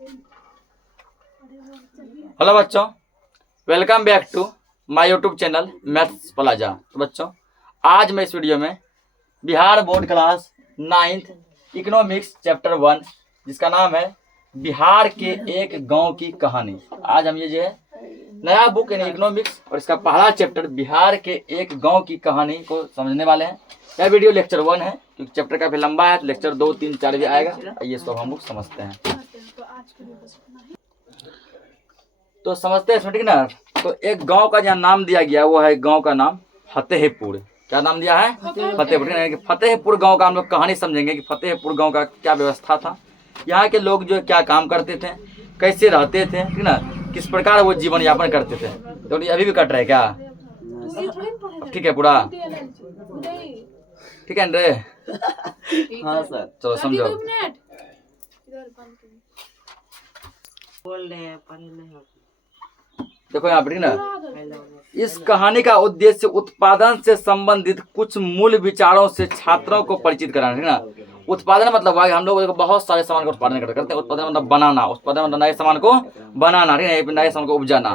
Hello बच्चों, welcome back to my YouTube channel maths plaza. तो बच्चों, आज मैं इस वीडियो में Bihar board class 9th economics chapter 1 जिसका नाम है बिहार के एक गांव की कहानी। आज हम ये जो है नया बुक इन इकोनॉमिक्स और इसका पहला चैप्टर बिहार के एक गांव की कहानी को समझने वाले हैं। यह वीडियो लेक्चर 1 है क्योंकि चैप्टर काफी लंबा है, तो लेक्चर 2, 3, 4 भी आएगा। ये सब हम लोग समझते हैं, तो समझते हैं ठीक ना। तो एक गांव का जहाँ नाम दिया गया वो है गांव का नाम फतेहपुर। क्या नाम दिया है? फतेहपुर। फतेहपुर गांव का हम लोग कहानी समझेंगे कि फतेहपुर गांव का क्या व्यवस्था था, यहाँ के लोग जो क्या काम करते थे, कैसे रहते थे, ठीक ना, किस प्रकार वो जीवन यापन करते थे। तो अभी भी कट रहा है क्या? ठीक है पूरा? ठीक है रे? हाँ सर, चलो समझो। देखो यहाँ पर ना, इस कहानी का उद्देश्य उत्पादन से संबंधित कुछ मूल विचारों से छात्रों को परिचित कराना है ना। उत्पादन मतलब हम लोग बहुत सारे सामान का उत्पादन करते हैं। उत्पादन मतलब बनाना, उत्पादन मतलब नए सामान को बनाना, नए सामान को उपजाना।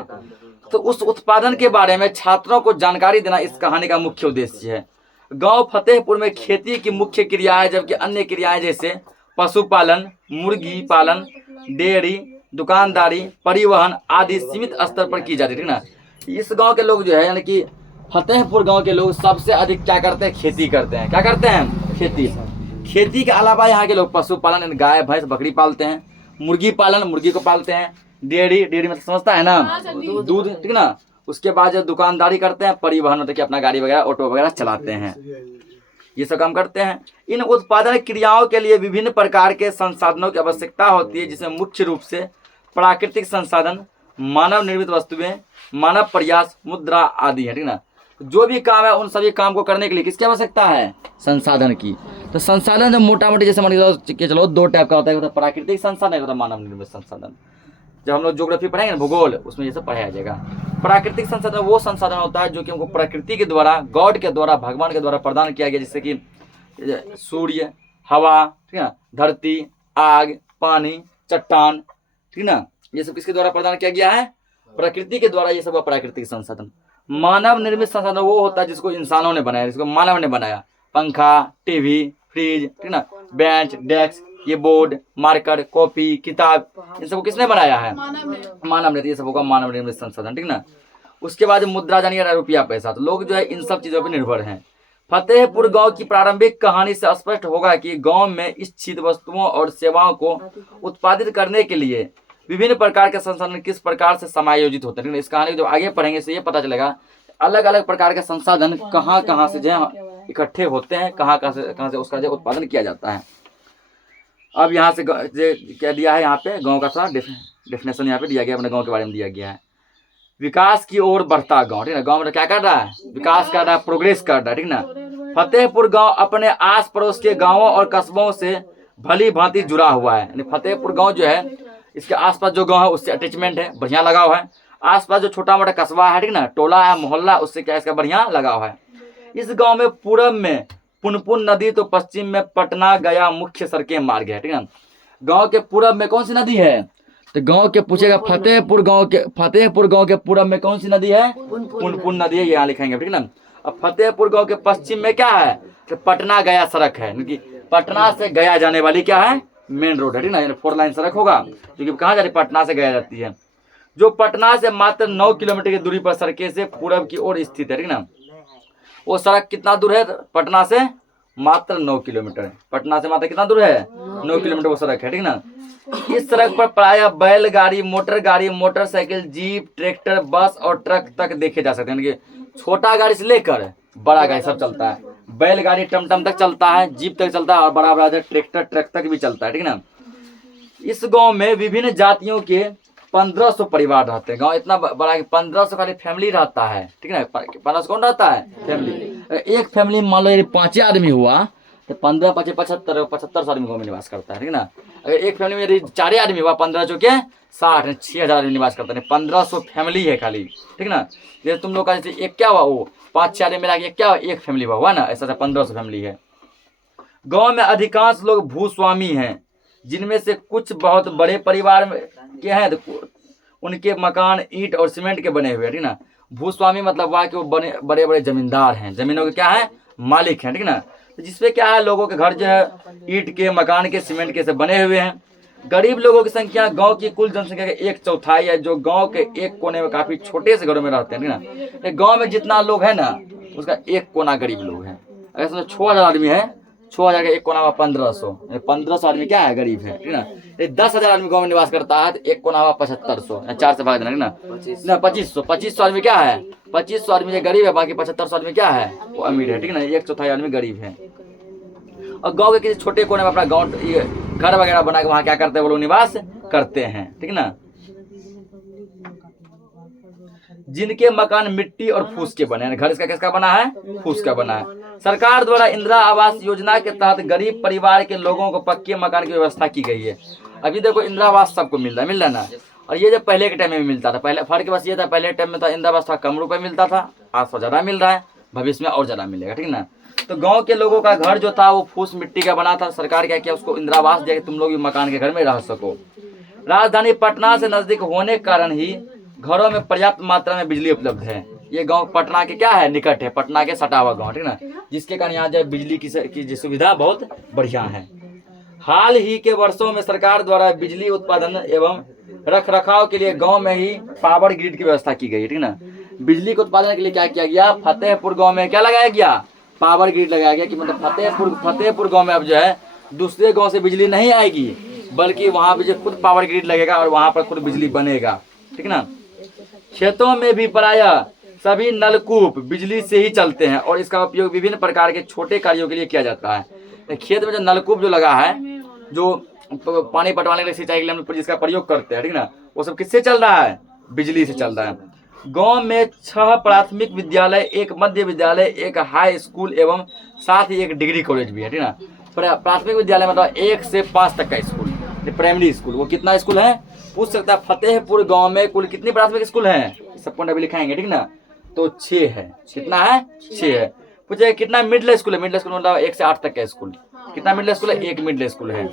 तो उस उत्पादन के बारे में छात्रों को जानकारी देना इस कहानी का मुख्य उद्देश्य है। गांव फतेहपुर में खेती की मुख्य क्रियाएं जबकि अन्य क्रियाएं जैसे पशुपालन, मुर्गी पालन, डेयरी, दुकानदारी, परिवहन आदि सीमित स्तर पर की जाती है ना। इस गांव के लोग जो है यानी कि फतेहपुर गांव के लोग सबसे अधिक क्या करते हैं? खेती करते हैं। क्या करते हैं? खेती। खेती के अलावा यहाँ के लोग पशुपालन, गाय भैंस बकरी पालते हैं, मुर्गी पालन, मुर्गी को पालते हैं, डेयरी मतलब समझता है ना, दूध, ठीक ना। उसके बाद जो दुकानदारी करते हैं, परिवहन मतलब कि अपना गाड़ी वगैरह ऑटो वगैरह चलाते हैं, ये सब काम करते हैं। इन उत्पादन क्रियाओं के लिए विभिन्न प्रकार के संसाधनों की आवश्यकता होती है जिसमें मुख्य रूप से प्राकृतिक संसाधन, मानव निर्मित वस्तुएं, मानव प्रयास, मुद्रा आदि है, ठीक ना। जो भी काम है उन सभी काम को करने के लिए किसकी आवश्यकता है? संसाधन की। तो संसाधन जो मोटा मोटी जैसे मान के चलो दो टाइप का होता है, प्राकृतिक संसाधन होता है मानव निर्मित संसाधन। जब हम लोग ज्योग्राफी पढ़ेंगे ना, भूगोल, उसमें ये सब पढ़ाया जाएगा। प्राकृतिक संसाधन वो संसाधन होता है जो कि हमको प्रकृति के द्वारा, गॉड के द्वारा, भगवान के द्वारा प्रदान किया गया, जैसे कि सूर्य, हवा, ठीक है, धरती, आग, पानी, चट्टान, ठीक ना। ये सब किसके द्वारा प्रदान किया गया है? प्रकृति के द्वारा। ये सब प्राकृतिक संसाधन। मानव निर्मित संसाधन वो होता है जिसको इंसानों ने बनाया, जिसको मानव ने बनाया। पंखा, टीवी, फ्रिज, ठीक ना, बेंच, डेस्क, ये बोर्ड, मार्कर, कॉपी, किताब, इन सबको किसने बनाया है? मानव ने। ये सब होगा मानव निर्मित संसाधन, ठीक ना। उसके बाद मुद्रा जानिए, रुपया पैसा। तो लोग जो है इन सब चीजों पर निर्भर हैं। फतेहपुर गांव की प्रारंभिक कहानी से स्पष्ट होगा कि गांव में इच्छित वस्तुओं और सेवाओं को उत्पादित करने के लिए विभिन्न प्रकार के संसाधन किस प्रकार से समायोजित होते हैं। इस कहानी को जब आगे पढ़ेंगे तो ये पता चलेगा अलग अलग प्रकार के संसाधन कहाँ कहाँ से जो इकट्ठे होते हैं, कहाँ कहाँ से उसका जो उत्पादन किया जाता है। अब यहाँ से क्या दिया है, यहाँ पे गाँव का सारा डेफिनेशन यहाँ पे दिया गया, अपने गाँव के बारे में दिया गया है। विकास की ओर बढ़ता गांव, ठीक ना। गांव में क्या कर रहा है? विकास कर रहा है, प्रोग्रेस कर रहा है, ठीक ना। फतेहपुर गांव अपने आस पड़ोस के गांवों और कस्बों से भली भांति जुड़ा हुआ है। फतेहपुर गांव जो है, इसके आसपास जो गांव है उससे अटैचमेंट है, बढ़िया लगाव है। आसपास जो छोटा मोटा कस्बा है, ठीक ना, टोला है, मोहल्ला, उससे क्या इसका बढ़िया लगाव है। इस गाँव में पूरब में पुनपुन नदी तो पश्चिम में पटना गया मुख्य सड़कें मार्ग है, ठीक ना। गाँव के पूरब में कौन सी नदी है? तो गांव के पूछेगा फतेहपुर गांव के पूरब में कौन सी नदी है? पुनपुन नदी है, यहाँ लिखेंगे, ठीक ना। अब फतेहपुर गांव के पश्चिम में क्या है? तो पटना गया सड़क है, क्योंकि पटना से गया जाने वाली क्या है? मेन रोड है, ठीक ना। 4 लाइन सड़क होगा क्योंकि कहाँ जा रही? पटना से गया जाती है, जो पटना से मात्र 9 किलोमीटर की दूरी पर सड़कें से पूरब की ओर स्थित है, ठीक ना। वो सड़क कितना दूर है? पटना से मात्र 9 किलोमीटर है। पटना से मात्र कितना दूर है? 9 किलोमीटर वो सड़क है, ठीक ना। इस सड़क पर प्रायः बैलगाड़ी, मोटर गाड़ी, मोटरसाइकिल, जीप, ट्रैक्टर, बस और ट्रक तक देखे जा सकते हैं। छोटा गाड़ी से लेकर बड़ा गाड़ी सब चलता है। बैलगाड़ी टमटम तक चलता है, जीप तक चलता है और बड़ा बड़ा ट्रैक्टर, ट्रक तक भी चलता है, ठीक ना। इस गांव में विभिन्न जातियों के 1500 परिवार रहते हैं। गांव इतना बड़ा है कि 1500 का फैमिली रहता है, ठीक है। 1500 कौन रहता है? फैमिली। एक फैमिली मान लो 5 आदमी हुआ तो 15 5 75 आदमी गाँव में निवास करता है, ठीक ना। अगर एक फैमिली में यदि 4 आदमी हुआ, 15 चौके 60, 6000 आदमी निवास करता है। 1500 फैमिली है खाली, ठीक ना। जैसे तुम लोग का जैसे एक क्या हुआ, वो 5-6 आदमी मिला के क्या हुआ? एक फैमिली हुआ ना, ऐसा 1500 फैमिली है। गाँव में अधिकांश लोग भूस्वामी हैं जिनमें से कुछ बहुत बड़े परिवार के हैं तो उनके मकान ईंट और सीमेंट के बने हुए हैं, ठीक ना। भूस्वामी मतलब वहाँ के वो बड़े बड़े जमींदार हैं, जमीनों के क्या है, मालिक हैं, ठीक ना। तो जिसपे क्या है, लोगों के घर जो है ईंट के, मकान के, सीमेंट के से बने हुए हैं। गरीब लोगों की संख्या गांव की कुल जनसंख्या के 1/4 है, जो गांव के एक कोने में काफी छोटे से घरों में रहते हैं, ठीक ना। गांव में जितना लोग है ना, उसका एक कोना गरीब लोग हैं। अगर समझो 6,000 आदमी है, 6,000 का एक कोना हुआ 1500, 1500 आदमी क्या है, गरीब है, ठीक ना। 10,000 आदमी गाँव में निवास करता है तो एक कोना हुआ 7500, 4 से भाग देना, ठीक ना। 2500 आदमी क्या है, 2500 आदमी गरीब है, बाकी 7500 आदमी क्या है, वो अमीर है, ठीक ना। 1/4 आदमी गरीब है। और गांव के किसी छोटे कोने में अपना गांव घर वगैरह बना के वहाँ क्या करते हैं, वो लोग निवास करते हैं, ठीक ना। जिनके मकान मिट्टी और फूस के बने हैं, घर इसका किसका बना है, फूस का बना है। सरकार द्वारा इंदिरा आवास योजना के तहत गरीब परिवार के लोगों को पक्के मकान की व्यवस्था की गई है। अभी देखो इंदिरा आवास सबको मिल रहा है ना। और ये जब पहले के टाइम में भी मिलता था, पहले फर्क बस ये था, पहले टाइम में था इंदिरा आवास था कम रुपए मिलता था, आज तो ज्यादा मिल रहा है, भविष्य में और ज्यादा मिलेगा, ठीक ना। तो गांव के लोगों का घर जो था वो फूस मिट्टी का बना था। सरकार क्या किया, उसको इंदिरा आवास दिया कि तुम लोग भी मकान के घर में रह सको। राजधानी पटना से नजदीक होने के कारण ही घरों में पर्याप्त मात्रा में बिजली उपलब्ध है। ये गांव पटना के क्या है, निकट है, पटना के सटा हुआ गाँव, ठीक ना, जिसके कारण यहाँ जो बिजली की सुविधा बहुत बढ़िया है। हाल ही के वर्षों में सरकार द्वारा बिजली उत्पादन एवं रख रखाव के लिए गांव में ही पावर ग्रिड की व्यवस्था की गई है, ठीक ना। बिजली के उत्पादन के लिए क्या किया गया, फतेहपुर गांव में क्या लगाया गया, पावर ग्रिड लगाया गया। कि मतलब फतेहपुर गांव में अब जो है दूसरे गांव से बिजली नहीं आएगी, बल्कि वहां पे जो खुद पावर ग्रिड लगेगा और वहां पर खुद बिजली बनेगा, ठीक ना। खेतों में भी प्रायः सभी नलकूप बिजली से ही चलते हैं और इसका उपयोग विभिन्न प्रकार के छोटे कार्यों के लिए किया जाता है। खेत में जो नलकूप जो लगा है, जो पानी पटवाने के लिए, सिंचाई के लिए जिसका प्रयोग करते हैं, ठीक ना, वो सब किससे चल रहा है, बिजली से चल रहा है। गांव में 6 प्राथमिक विद्यालय, 1 मध्य विद्यालय, 1 हाई स्कूल एवं साथ ही 1 डिग्री कॉलेज भी है, ठीक ना। प्राथमिक विद्यालय मतलब 1 से 5 तक का स्कूल, प्राइमरी स्कूल। वो कितना स्कूल है, पूछ सकता है। फतेहपुर गांव में कुल कितनी प्राथमिक स्कूल है, सब पॉइंट अभी लिखाएंगे, ठीक ना। तो 6 है, कितना है, 6 है। पूछे कितना मिडिल स्कूल है, मिडिल स्कूल मतलब 1 से 8 तक का स्कूल। कितना मिडिल स्कूल है, 1 मिडिल स्कूल है।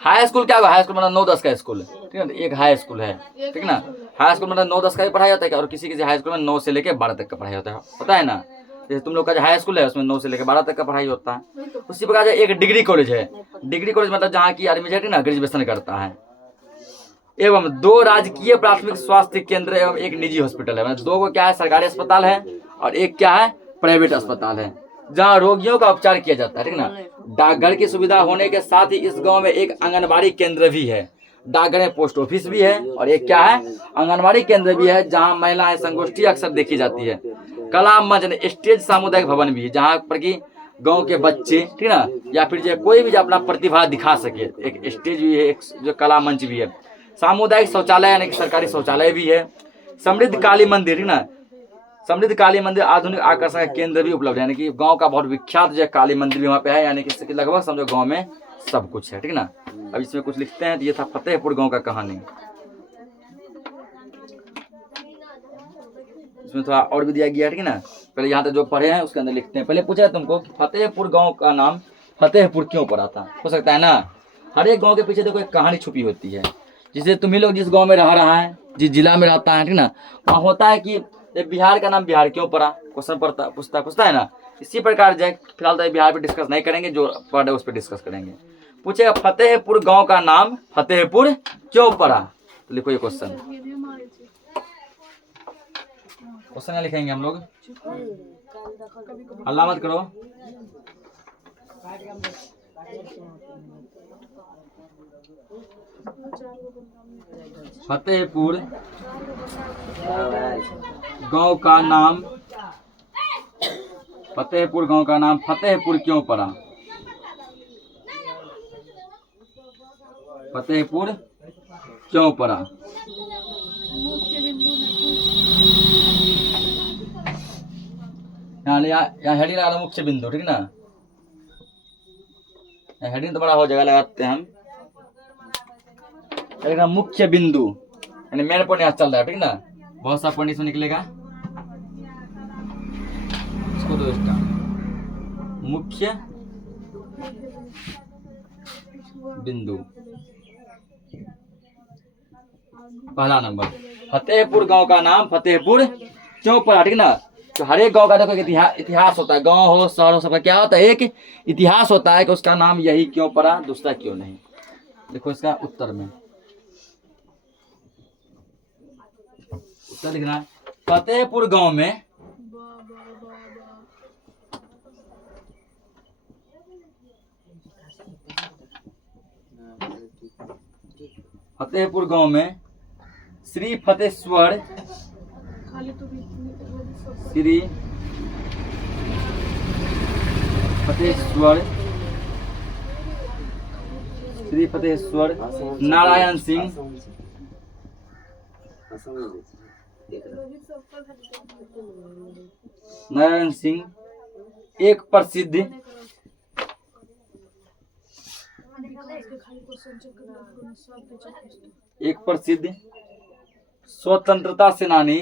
हाई स्कूल क्या होगा, हाई स्कूल मतलब 9-10 का स्कूल, ठीक है, 1 हाई स्कूल है, ठीक ना। हाई स्कूल मतलब 9-10 का भी पढ़ाई होता है, और किसी किसी हाई स्कूल में 9 से लेकर 12 तक का पढ़ाई होता है, पता है ना। जैसे तुम लोग का जो हाई स्कूल है उसमें 9 से लेकर 12 तक का पढ़ाई होता है। उसी प्रकार जो 1 डिग्री कॉलेज है, डिग्री कॉलेज मतलब जहाँ की आदमी जो है ना ग्रेजुएशन करता है। एवं 2 राजकीय प्राथमिक स्वास्थ्य केंद्र एवं 1 निजी हॉस्पिटल है। मतलब 2 को क्या है, सरकारी अस्पताल है और 1 क्या है, प्राइवेट अस्पताल है, जहाँ रोगियों का उपचार किया जाता है, ठीक ना। डाकघर की सुविधा होने के साथ ही इस गांव में 1 आंगनबाड़ी केंद्र भी है। डाकघर में पोस्ट ऑफिस भी है और 1 क्या है, आंगनबाड़ी केंद्र भी है, जहाँ महिलाएं संगोष्ठी अक्सर देखी जाती है। कला मंच, स्टेज सामुदायिक भवन भी है, जहाँ पर की गांव के बच्चे, ठीक ना, या फिर जो कोई भी जो अपना प्रतिभा दिखा सके। एक स्टेज भी है, एक जो कला मंच भी है। सामुदायिक शौचालय यानी कि सरकारी शौचालय भी है। समृद्ध काली मंदिर, ठीक ना, समृद्ध काली मंदिर आधुनिक आकर्षण का केंद्र भी उपलब्ध है। यानी कि गांव का बहुत विख्यात जो काली मंदिर भी वहाँ पे है, यानी कि लगभग समझो गांव में सब कुछ है, ठीक ना। अब इसमें कुछ लिखते हैं, तो ये था फतेहपुर गांव का कहानी। इसमें थोड़ा और भी दिया गया है, ठीक ना। पहले यहाँ तक जो पढ़े हैं उसके अंदर लिखते हैं। पहले पूछा है तुमको कि फतेहपुर गांव का नाम फतेहपुर क्यों पड़ा था, हो सकता है ना। हर एक गांव के पीछे देखो एक कहानी छुपी होती है। जिसे तुम्ही लोग जिस गांव में रह रहा है, जिस जिला में रहता है, ठीक ना, वहाँ होता है कि बिहार का नाम बिहार क्यों पड़ा, क्वेश्चन पूछता है ना। इसी प्रकार जो फिलहाल तो बिहार पे डिस्कस नहीं करेंगे, जो पढ़ है उस पर डिस्कस करेंगे। पूछेगा फतेहपुर गांव का नाम फतेहपुर क्यों पड़ा, तो लिखो ये क्वेश्चन लिखेंगे हम लोग, अल्लाह मत करो। फतेहपुर गांव का नाम, फतेहपुर गांव का नाम फतेहपुर क्यों पड़ा, फतेहपुर क्यों पड़ा। यहाँ हेडिंग लगा मुख्य बिंदु, ठीक ना। हेडिंग तो बड़ा हो जाएगा, लगाते हैं हम मुख्य बिंदु, यानी मेन पॉइंट यहाँ चल रहा है, ठीक ना। बहुत सा पॉइंट इसमें निकलेगा, इसको दो मुख्य बिंदु। पहला नंबर, फतेहपुर गांव का नाम फतेहपुर क्यों पड़ा, ठीक ना। तो हर एक गांव का देखो इतिहास होता है, गांव हो शहर हो, सबका क्या होता है, एक इतिहास होता है कि उसका नाम यही क्यों पड़ा, दूसरा क्यों नहीं। देखो इसका उत्तर में उत्तर लिखना है, फतेहपुर गांव में फतेहपुर गांव में श्री फतेश्वर श्री फतेश्वर श्री फतेश्वर नारायण सिंह एक प्रसिद्ध स्वतंत्रता सेनानी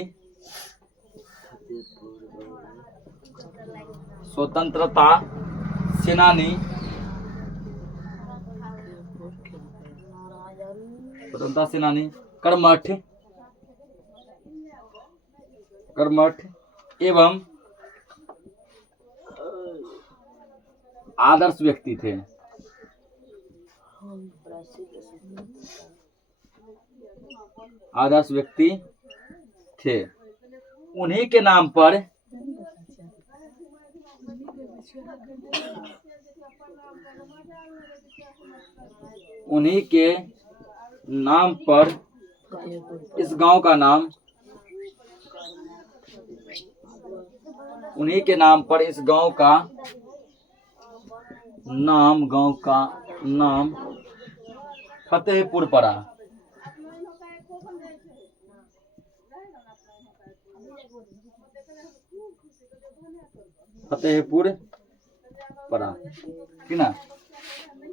कर्मठ एवं आदर्श व्यक्ति थे। उन्हीं के नाम पर इस गांव का नाम फतेहपुर पड़ा। ठीक ना।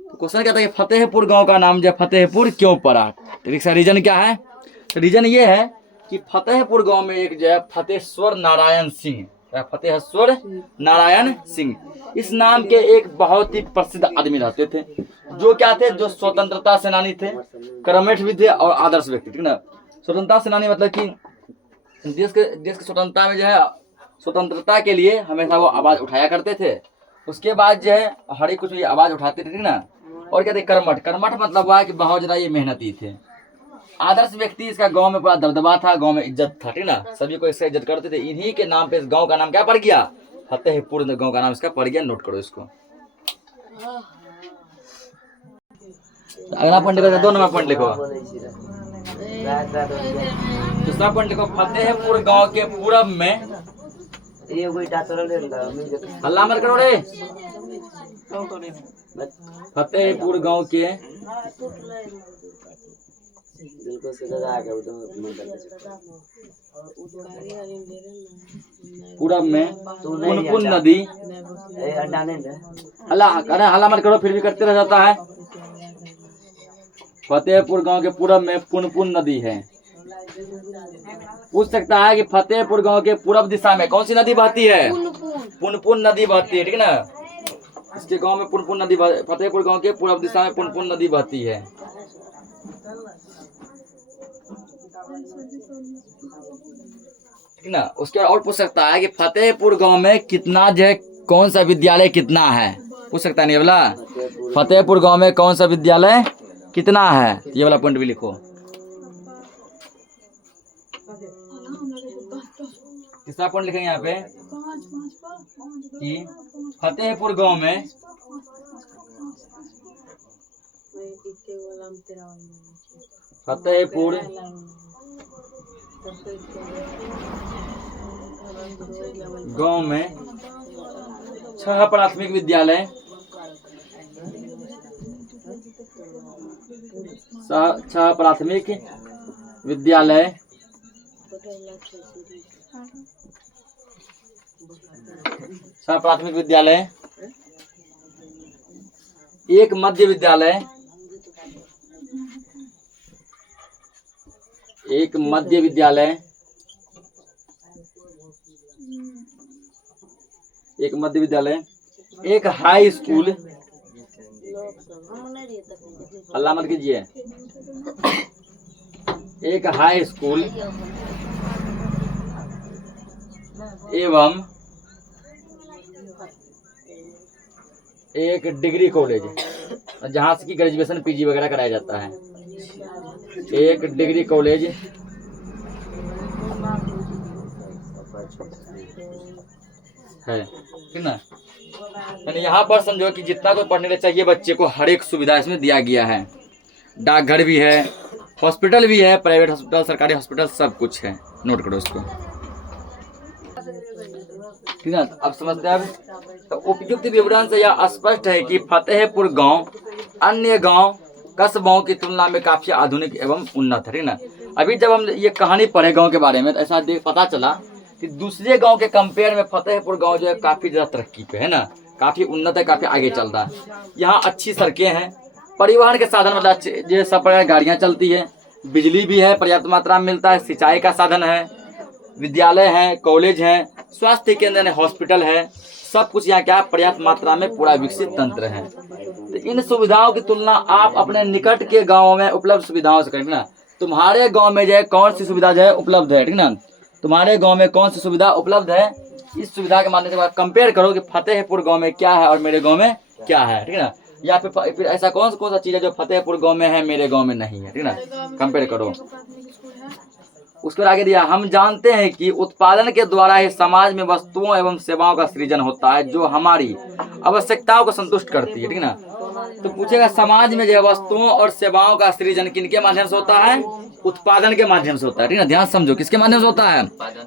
तो क्वेश्चन क्या था कि फतेहपुर गांव का नाम जो फतेहपुर क्यों पड़ा, तो इसका रीजन क्या है। तो रीजन ये है कि फतेहपुर गांव में एक जो है फतेश्वर नारायण सिंह इस नाम के एक बहुत ही प्रसिद्ध आदमी रहते थे, जो क्या थे, जो स्वतंत्रता सेनानी थे, कर्मठ भी थे और आदर्श व्यक्ति, ठीक ना। स्वतंत्रता सेनानी मतलब कि देश की स्वतंत्रता में जो है, स्वतंत्रता के लिए हमेशा वो आवाज उठाया करते थे। उसके बाद जो है हर एक कुछ ये आवाज उठाते थे, ठीक ना। और क्या थे, कर्मठ मतलब हुआ कि बहुत ज्यादा ये मेहनती थे। आदर्श व्यक्ति, इसका गांव में पूरा दबदबा था, गांव में इज्जत था, ठीक ना, सभी को इससे इज्जत करते थे। इन्हीं के नाम पे इस गांव का नाम क्या पड़ गया, फतेहपुर गांव का नाम इसका पड़ गया। नोट करो इसको। अगला पॉइंट लिखो, 2 नंबर पॉइंट लिखो। दूसरा पॉइंट लिखो, फतेहपुर गांव के पूरब में, हल्ला मत करो रे, फतेहपुर गांव के पूरब में पुनपुन नदी, हल्ला मत करो, फिर भी करते रह जाता है। फतेहपुर गांव के पूरब में पुनपुन नदी है। पूछ सकता है कि फतेहपुर गांव के पूरब दिशा में कौन सी नदी बहती है, पुनपुन नदी बहती है, ठीक ना। इसके गांव में पुनपुन नदी, फतेहपुर गांव के पूरब दिशा में पुनपुन नदी बहती है, ठीक ना। उसके बाद और पूछ सकता है कि फतेहपुर गांव में कितना जो है, कौन सा विद्यालय कितना है, पूछ सकता है नहीं बोला। फतेहपुर गांव में कौन सा विद्यालय कितना है, ये वाला पॉइंट भी लिखो। तीसरा पॉइंट लिखेंगे यहाँ पे कि फतेहपुर गांव में गांव में 6 प्राथमिक विद्यालय, 6 प्राथमिक विद्यालय, 6 प्राथमिक विद्यालय, 1 मध्य विद्यालय, 1 मध्य विद्यालय, 1 हाई स्कूल, हल्ला मत कीजिए। एक हाई स्कूल एवं एक डिग्री कॉलेज जहाँ से की ग्रेजुएशन पीजी वगैरह कराया जाता है। एक डिग्री कॉलेज है, ठीक ना। यानी यहाँ पर समझो कि जितना कोई पढ़ने के चाहिए बच्चे को हर एक सुविधा इसमें दिया गया है। डाकघर भी है, हॉस्पिटल भी है, प्राइवेट हॉस्पिटल, सरकारी हॉस्पिटल, सब कुछ है। नोट करो इसको, ठीक है। अब समझते हैं। अब तो उपयुक्त विवरण से यह स्पष्ट है कि फतेहपुर गांव अन्य गांव कस्बों की तुलना में काफी आधुनिक एवं उन्नत है, ठीक ना। अभी जब हम ये कहानी पढ़े गांव के बारे में तो ऐसा पता चला कि दूसरे गांव के कंपेयर में फतेहपुर गांव जो है काफी ज्यादा तरक्की पे है ना, काफी उन्नत है, काफी आगे चल रहा है। यहाँ अच्छी सड़कें हैं, परिवहन के साधन मतलब जो सब प्रकार गाड़ियाँ चलती है, बिजली भी है, पर्याप्त मात्रा में मिलता है, सिंचाई का साधन है, विद्यालय है, कॉलेज है, स्वास्थ्य केंद्र है, हॉस्पिटल है, सब कुछ यहाँ क्या पर्याप्त मात्रा में पूरा विकसित तंत्र है। तो इन सुविधाओं की तुलना आप अपने निकट के गाँव में उपलब्ध सुविधाओं से करें ना। तुम्हारे गाँव में जो है कौन सी सुविधा जो है उपलब्ध है, ठीक ना। तुम्हारे गाँव में कौन सी सुविधा उपलब्ध है, इस सुविधा के माध्यम से कंपेयर करो कि फतेहपुर गाँव में क्या है और मेरे गाँव में क्या है, ठीक है। या फिर ऐसा कौन सा चीज़ है जो फतेहपुर गाँव में है मेरे गाँव में नहीं है, ठीक ना। कंपेयर करो। उसके बाद आगे दिया, हम जानते हैं कि उत्पादन के द्वारा ही समाज में वस्तुओं एवं सेवाओं का सृजन होता है जो हमारी आवश्यकताओं को संतुष्ट करती है, ठीक ना। तो पूछेगा समाज में जो वस्तुओं और सेवाओं का सृजन किनके माध्यम से होता है, उत्पादन के माध्यम से होता है, ठीक ना। ध्यान समझो, किसके माध्यम से होता है,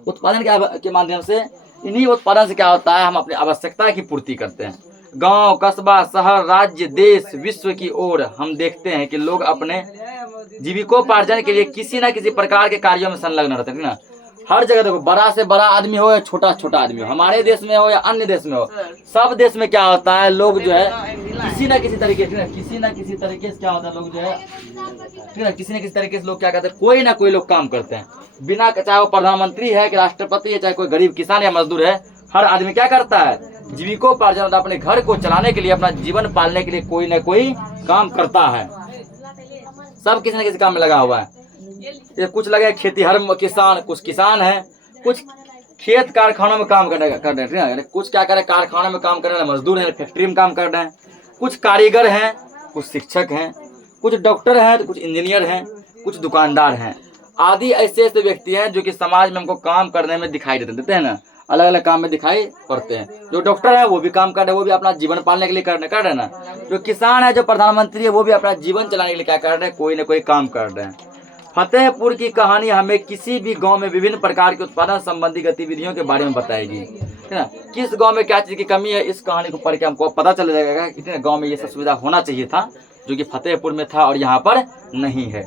उत्पादन के माध्यम से। इन्हीं उत्पादन से क्या होता है, हम अपनी आवश्यकता की पूर्ति करते हैं। गांव, कस्बा, शहर, राज्य, देश, विश्व की ओर हम देखते हैं कि लोग अपने जीविकोपार्जन के लिए किसी न किसी प्रकार के कार्यों में संलग्न रहते हैं ना। हर जगह देखो, बड़ा से बड़ा आदमी हो या छोटा छोटा आदमी हो, हमारे देश में हो या अन्य देश में हो, सब देश में क्या होता है, लोग जो है किसी न किसी तरीके से क्या होता है, लोग जो है ठीक है, किसी न किसी तरीके से लोग क्या करते हैं, कोई ना कोई लोग काम करते हैं बिना, चाहे वो प्रधानमंत्री है कि राष्ट्रपति है, चाहे कोई गरीब किसान या मजदूर है, हर आदमी क्या करता है, जीविकोपार्जन मतलब अपने घर को चलाने के लिए, अपना जीवन पालने के लिए कोई ना कोई काम करता है। सब किसी न किसी काम में लगा हुआ है। ये कुछ लगे खेती, हर किसान, कुछ किसान है, कुछ खेत कारखानों में काम कर रहे हैं, कुछ क्या कर रहे हैं, कारखानों में काम कर रहे हैं, मजदूर हैं, फैक्ट्री में काम कर रहे हैं, कुछ कारीगर हैं, कुछ शिक्षक हैं, कुछ डॉक्टर हैं, तो कुछ इंजीनियर हैं, कुछ दुकानदार हैं, आदि ऐसे ऐसे व्यक्ति हैं जो कि समाज में हमको काम करने में दिखाई देते हैं ना, अलग अलग काम में दिखाई पड़ते हैं। जो डॉक्टर है वो भी काम कर रहे हैं, वो भी अपना जीवन पालने के लिए कर रहे हैं ना। जो किसान है, जो प्रधानमंत्री है, वो भी अपना जीवन चलाने के लिए क्या कर रहे हैं, कोई ना कोई काम कर रहे हैं। फतेहपुर की कहानी हमें किसी भी गांव में विभिन्न प्रकार के उत्पादन संबंधी गतिविधियों के बारे में बताएगी, है ना। किस गांव में क्या चीज़ की कमी है, इस कहानी को पढ़ के हमको पता चल जाएगा कि कितने गांव में ये सब सुविधा होना चाहिए था, जो कि फतेहपुर में था और यहाँ पर नहीं है।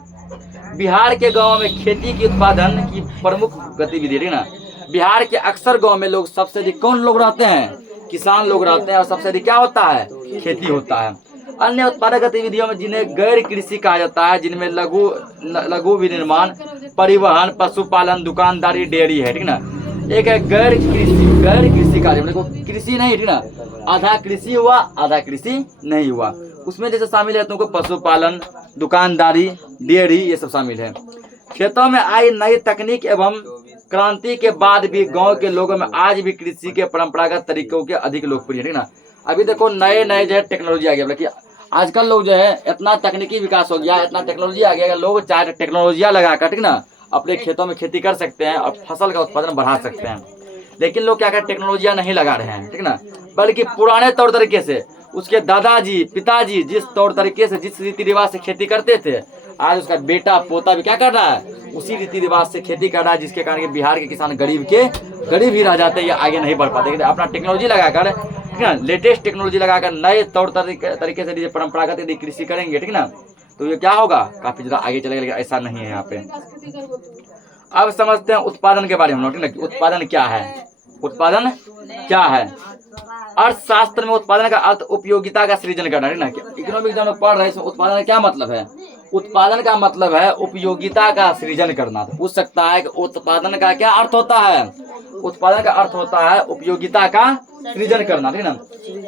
बिहार के गाँव में खेती की उत्पादन की प्रमुख गतिविधि है ना। बिहार के अक्सर गाँव में लोग सबसे अधिक कौन लोग रहते हैं, किसान लोग रहते हैं, और सबसे अधिक क्या होता है, खेती होता है। अन्य उत्पादक गतिविधियों में जिन्हें गैर कृषि कहा जाता है, जिनमें लघु विनिर्माण, परिवहन, पशुपालन, दुकानदारी, डेयरी है, ठीक ना। एक है गैर कृषि कार्य, मतलब कृषि नहीं, ठीक ना, आधा कृषि हुआ आधा कृषि नहीं हुआ। उसमें जैसे शामिल है तुमको पशुपालन, दुकानदारी, डेयरी, ये सब शामिल है। खेतों में आई नई तकनीक एवं क्रांति के बाद भी गांव के लोगों में आज भी कृषि के परंपरागत तरीकों के अधिक लोकप्रिय, ठीक ना। अभी देखो नए नए जो है टेक्नोलॉजी आ गया, बल्कि आजकल लोग जो है इतना तकनीकी विकास हो गया, इतना टेक्नोलॉजी आ गया, लोग चाहे टेक्नोलॉजियाँ लगाकर, ठीक ना, अपने खेतों में खेती कर सकते हैं और फसल का उत्पादन बढ़ा सकते हैं। लेकिन लोग क्या कर टेक्नोलॉजियाँ नहीं लगा रहे हैं, ठीक ना, बल्कि पुराने तौर तरीके से उसके दादाजी पिताजी जिस तौर तरीके से, जिस रीति रिवाज से खेती करते थे, आज उसका बेटा पोता भी क्या कर रहा है, उसी रीति रिवाज से खेती कर रहा है, जिसके कारण बिहार के किसान गरीब ही रह जाते हैं, या आगे नहीं बढ़ पाते। अपना टेक्नोलॉजी लगाकर, ठीक ना, लेटेस्ट टेक्नोलॉजी लगाकर नए तौर तरीके से परंपरागत यदि कृषि करेंगे, ठीक ना, तो ये क्या होगा, काफी ज्यादा आगे चलेगा। लेकिन ऐसा नहीं है यहाँ पे। अब समझते हैं उत्पादन के बारे में, ठीक ना, उत्पादन क्या है। उत्पादन क्या है, अर्थशास्त्र में उत्पादन का अर्थ उपयोगिता का सृजन करना, ठीक ना। इकोनॉमिक जो हम पढ़ रहे हैं, इसमें उत्पादन का क्या मतलब है, उत्पादन का मतलब है उपयोगिता का सृजन करना। तो पूछ सकता है कि उत्पादन का क्या अर्थ होता है? उत्पादन का अर्थ होता है उपयोगिता का सृजन करना, ठीक है ना।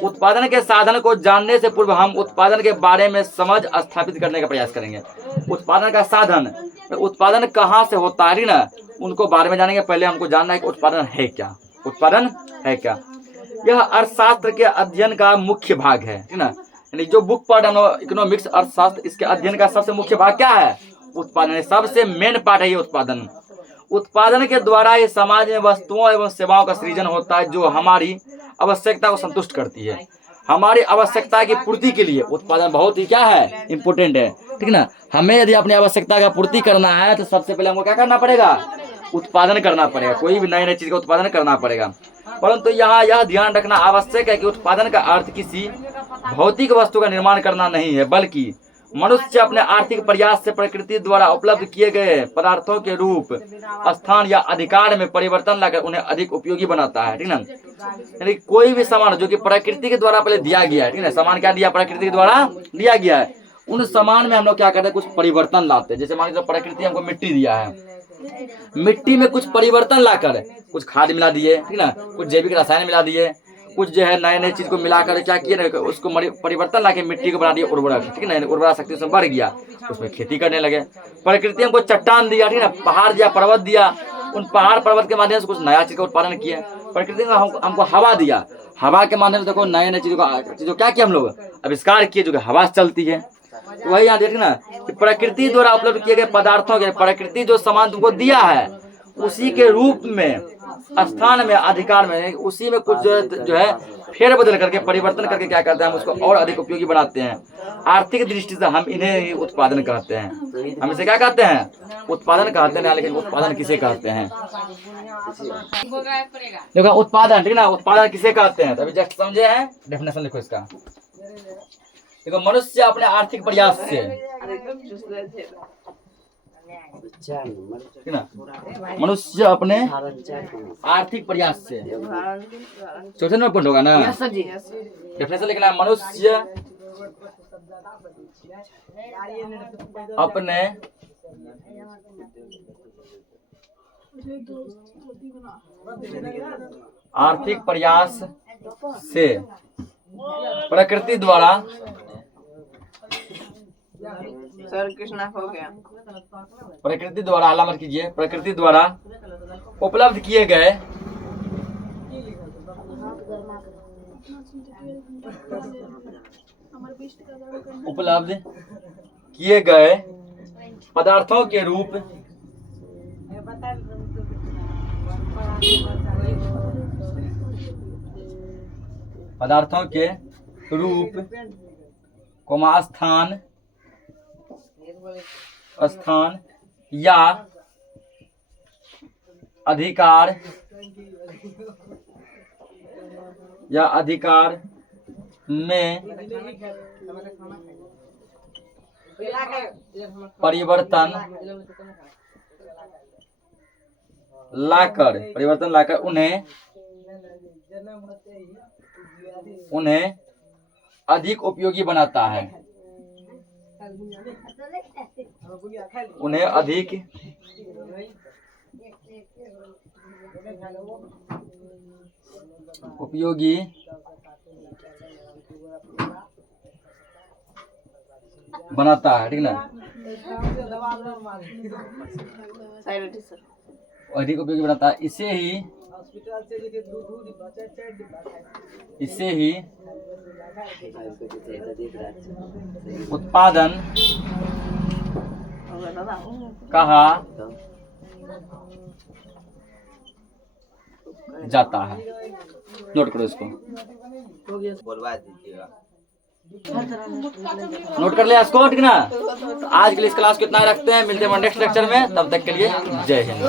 उत्पादन के साधन को जानने से पूर्व हम उत्पादन के बारे में समझ स्थापित करने का प्रयास करेंगे। उत्पादन का साधन, उत्पादन कहाँ से होता है ना, उनको बारे में जानेंगे। पहले हमको जानना है कि उत्पादन है क्या। उत्पादन है क्या? यह अर्थशास्त्र के अध्ययन का मुख्य भाग है, ठीक ना। यानी जो बुक पार्ट इकोनॉमिक्स अर्थशास्त्र, इसके अध्ययन का सबसे मुख्य भाग क्या है? उत्पादन। सबसे मेन पार्ट है ये उत्पादन। उत्पादन के द्वारा ही समाज में वस्तुओं एवं सेवाओं का सृजन होता है जो हमारी आवश्यकता को संतुष्ट करती है। हमारी आवश्यकता की पूर्ति के लिए उत्पादन बहुत ही क्या है? इंपॉर्टेंट है, ठीक ना। हमें यदि अपनी आवश्यकता का पूर्ति करना है तो सबसे पहले हमको क्या करना पड़ेगा? उत्पादन करना पड़ेगा। कोई भी नई नई चीज का उत्पादन करना पड़ेगा। परंतु यहाँ यह ध्यान रखना आवश्यक है कि उत्पादन का अर्थ किसी भौतिक वस्तु का निर्माण करना नहीं है, बल्कि मनुष्य अपने आर्थिक प्रयास से प्रकृति द्वारा उपलब्ध किए गए पदार्थों के रूप, स्थान या अधिकार में परिवर्तन लाकर उन्हें अधिक उपयोगी बनाता है, ठीक ना। यानी कोई भी सामान जो कि प्रकृति के द्वारा पहले दिया गया है, ठीक ना, सामान क्या दिया? प्रकृति के द्वारा दिया गया है। उन सामान में हम लोग क्या करते हैं? कुछ परिवर्तन लाते हैं। जैसे मान लीजिए प्रकृति हमको मिट्टी दिया है, मिट्टी में कुछ परिवर्तन लाकर कुछ खाद मिला दिए, ठीक ना, कुछ जैविक रसायन मिला दिए, कुछ जो है नए नए चीज को मिलाकर क्या किए ना, उसको परिवर्तन लाके मिट्टी को बना दिया उर्वरक, ठीक है ना। उर्वरा शक्ति उसमें बढ़ गया, उसमें खेती करने लगे। प्रकृति हमको चट्टान दिया, ठीक है ना, पहाड़ दिया, पर्वत दिया। उन पहाड़ पर्वत के माध्यम से कुछ नया चीज का उत्पादन किया। प्रकृति ने हमको हवा दिया, हवा के माध्यम से देखो नए नए चीजों क्या किया हम लोग? आविष्कार किए, जो कि हवा से चलती है। तो वही यहाँ देखना कि प्रकृति द्वारा उपलब्ध किए गए पदार्थों के, प्रकृति जो सामान तुमको दिया है उसी के रूप में, स्थान में, अधिकार में, उसी में कुछ जो है फेर बदल करके, परिवर्तन करके क्या करते हैं? हम उसको और अधिक उपयोगी बनाते हैं। आर्थिक दृष्टि से हम इन्हें उत्पादन कहते हैं। हम इसे क्या कहते हैं? उत्पादन कहते हैं। लेकिन उत्पादन किसे कहते हैं? देखो उत्पादन, ठीक ना, उत्पादन किसे कहते हैं? तो अभी जस्ट समझे हैं, डेफिनेशन लिखो इसका। देखो मनुष्य अपने आर्थिक प्रयास से, ठीक ना, मनुष्य अपने आर्थिक प्रयास से, चौथे नंबर पॉइंट होगा ना, डेफिनेशन लिखना है। मनुष्य अपने आर्थिक प्रयास से प्रकृति द्वारा, सर कृष्णा हो गया, प्रकृति द्वारा, आला मत कीजिए, प्रकृति द्वारा उपलब्ध किए गए पदार्थों के रूप, स्थान या अधिकार में परिवर्तन लाकर उन्हें अधिक उपयोगी बनाता है। उन्हें अधिक उपयोगी बनाता है, ठीक ना। अधिक उपयोगी बनाता है। इसे ही उत्पादन कहा जाता है। नोट करो इसको, बोलवा दीजिएगा। नोट कर लिया इसको, ठीक ना। तो आज के लिए इस क्लास को इतना रखते हैं, मिलते हैं नेक्स्ट लेक्चर में। तब तक के लिए जय हिंद।